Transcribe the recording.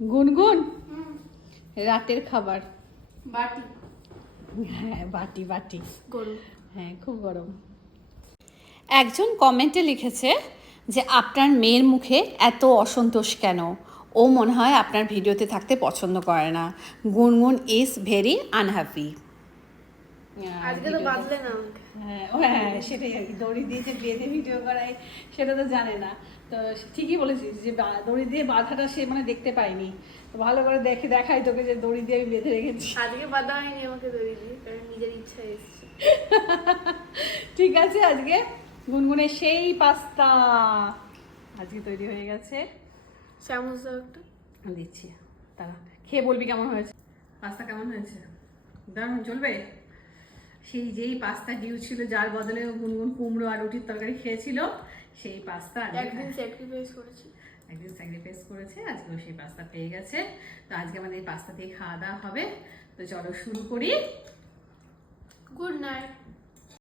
গুনগুন রাতের খাবার বাটি। হ্যাঁ বাটি বাটি গরম। হ্যাঁ খুব গরম। একজন কমেন্টে লিখেছে যে আপনার মেয়ের মুখে এত অসন্তোষ কেন, ও মনে হয় আপনার ভিডিওতে থাকতে পছন্দ করে না। গুনগুন ইজ ভেরি আনহ্যাপি। আজকে তো বাঁধলে না আমাকে। হ্যাঁ সেটাই আর কি, দড়ি দিয়ে যে বেঁধে ভিডিও করাই সেটা তো জানে না। তো ঠিকই বলেছিস যে দড়ি দিয়ে বাঁধাটা সে মানে দেখতে পাইনি। তো ভালো করে দেখাই তোকে যে দড়ি দিয়ে আমি বেঁধে রেখেছি। আজকে বাঁধা হয়নি আমাকে দড়ি দিয়ে, কারণ নিজের ইচ্ছা এসেছে। ঠিক আছে, আজকে গুনগুনের সেই পাস্তা আজকে তৈরি হয়ে গেছে। চামচ দাও একটা। দিচ্ছি, তারা খেয়ে বলবি কেমন হয়েছে। পাস্তা কেমন হয়েছে? দারুণ চলবে। সেই যেই পাস্তা ডিউ ছিল, যার বদলে গুনগুন কুমড়ো আর রুটির তরকারি খেয়েছিল, সেই পাস্তা একদিন স্যাক্রিফাইস করেছি। একদিন স্যাক্রিফাইস করেছে, আজকেও সেই পাস্তা পেয়ে গেছে। তো আজকে আমাদের এই পাস্তা দিয়ে খাওয়া দাওয়া হবে। তো চলো শুরু করি। Good night.